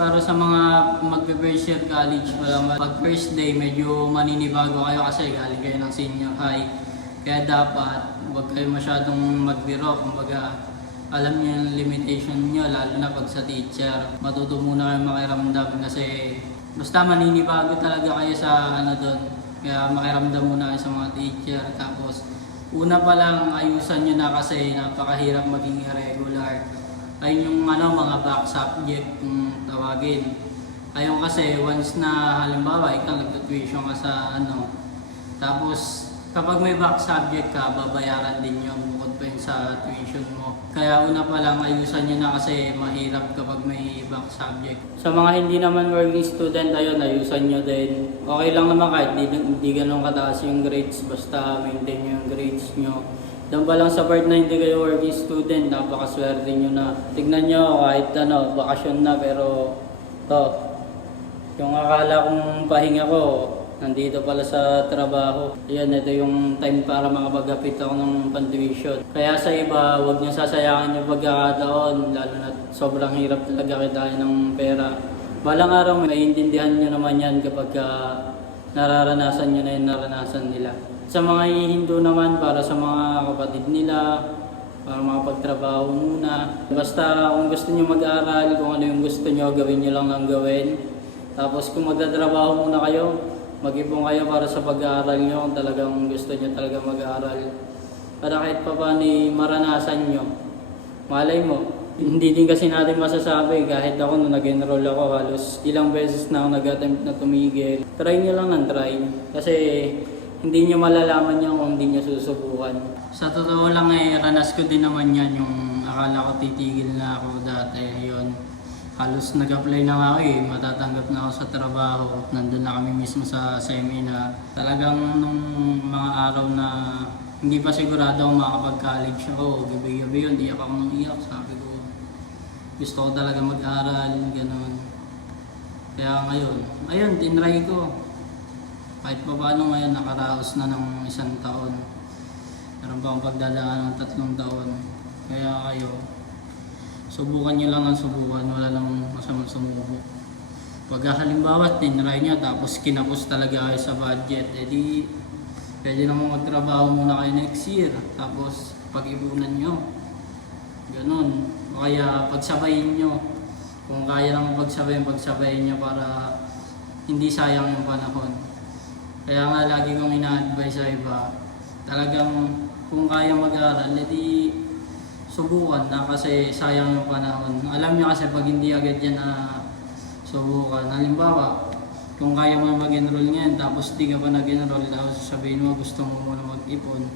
Para sa mga magpe-first year college, pag first day medyo maninibago kayo kasi galing kayo ng senior high. Kaya dapat huwag kayo masyadong magbiro, kumbaga alam niyo yung limitation niyo, lalo na pag sa teacher. Matuto muna kayo makiramdam kasi basta maninibago talaga kayo sa doon. Kaya makiramdam muna kayo sa mga teacher. Tapos una pa lang ayusan niyo na kasi napakahirap maging irregular. Ayun yung mga back subject kung tawagin. Ayun kasi once na halimbawa ikaw nagtutuition ka sa tapos kapag may back subject ka, babayaran din yun bukod pa yun sa tuition mo. Kaya una pa lang ayusan nyo na kasi mahirap kapag may back subject. Sa mga hindi naman working student, ayun, ayusan nyo din. Okay lang naman kahit di ganun kataas yung grades, basta maintain nyo yung grades nyo. Doon pa lang sa part na hindi kayo working student, napakaswerte nyo na. Tignan nyo kahit bakasyon na pero yung akala kong pahinga ko, nandito pala sa trabaho. Ayan, ito yung time para makapag-apit ako ng pantuition. Kaya sa iba, huwag nyo sasayangin yung pagkakataon, lalo na sobrang hirap talaga kitain ng pera. Balang araw, maiintindihan nyo naman yan kapag nararanasan nyo na yung naranasan nila. Sa mga Hindu naman, para sa mga kapatid nila, para makapagtrabaho muna. Basta kung gusto nyo mag-aral, kung ano yung gusto nyo, gawin nyo lang ng gawin. Tapos kung magtatrabaho muna kayo, mag-ipon kayo para sa pag-aaral nyo kung talagang gusto nyo talaga mag-aaral. Para kahit pa paano maranasan nyo. Malay mo, hindi din kasi natin masasabi. Kahit ako nung nag-enroll ako, halos ilang beses na ako nag-attempt na tumigil. Try nyo lang ng try. Kasi hindi nyo malalaman yan kung hindi nyo susubukan. Sa totoo lang ranas ko din naman yan yung akala ko titigil na ako dati. Yun. Halos nag-apply na ako matatanggap na ako sa trabaho. Nandun na kami mismo sa seminar. Talagang nung mga araw na hindi pa sigurado ako makapag-college ako, gabi-gabi yun, iyak ako nang iyak. Sabi ko, gusto ko talaga mag-aral, gano'n. Kaya ngayon, ayun, tinry ko. Kahit pa paano ngayon, nakaraos na ng 1 taon. Meron pa akong pagdadaan ng 3 taon. Kaya kayo, subukan nyo lang ang subukan, wala lang masamang sumubok. Pag halimbawa, tinry nyo, tapos kinapos talaga kayo sa budget, edi pwede naman magtrabaho muna kayo next year, tapos pag-ipunan nyo. Ganun. O kaya pagsabayin nyo. Kung kaya naman pagsabayin nyo para hindi sayang yung panahon. Kaya nga lagi kong ina-advise sa iba, talagang kung kaya mag-aral, edi subukan na kasi sayang yung panahon. Alam nyo kasi pag hindi agad yan na subukan, halimbawa, kung kaya mo mag-enroll ngayon tapos di ka pa nag-enroll, tapos sabihin mo gusto mo muna mag-ipon,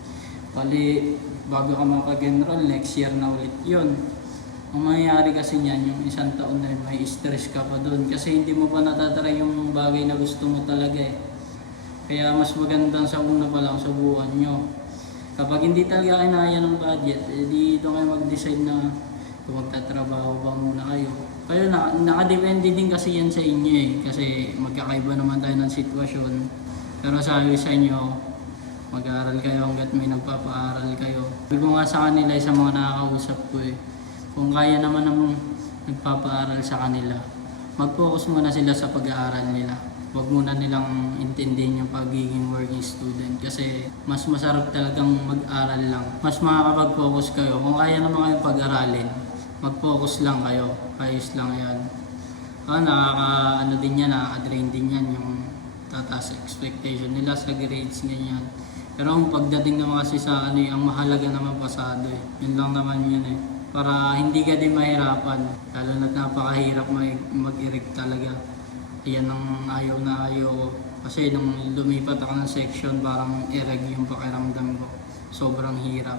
pali bago ka mag-enroll, next year na ulit yun. Ang mangyayari kasi niyan, yung 1 taon na yun, may stress ka pa doon kasi hindi mo pa natatry yung bagay na gusto mo talaga Kaya mas magandang sa una pa lang subukan nyo. Kapag hindi talaga kinaya ng budget, edi doon kayo mag-decide na kung magtatrabaho ba muna kayo. Kaya nakadepende din kasi yan sa inyo kasi magkakaiba naman tayo ng sitwasyon. Pero sabi sa inyo, mag-aaral kayo hanggat may nagpapaaral kayo. Sabi ko nga sa kanila, sa mga nakakausap ko kung kaya naman ng nagpapaaral sa kanila, mag-focus muna sila sa pag-aaral nila. Huwag muna nilang intindihin yung pagiging working student kasi mas masarap talagang mag-aral lang. Mas makakapag-focus kayo. Kung kaya naman kayong pag-aralin, mag-focus lang kayo. Ayos lang yan. Nakaka-drain din yan yung tataas expectation nila sa grades, ganyan. Pero ang pagdating naman kasi sa ang mahalaga naman pasado Yun lang naman yun Para hindi ka din mahirapan. Lalo na't napakahirap mag-irig talaga. Yan ang ayaw na ayaw ko. Kasi nung lumipat ako ng section, parang ireg yung pakiramdam ko. Sobrang hirap.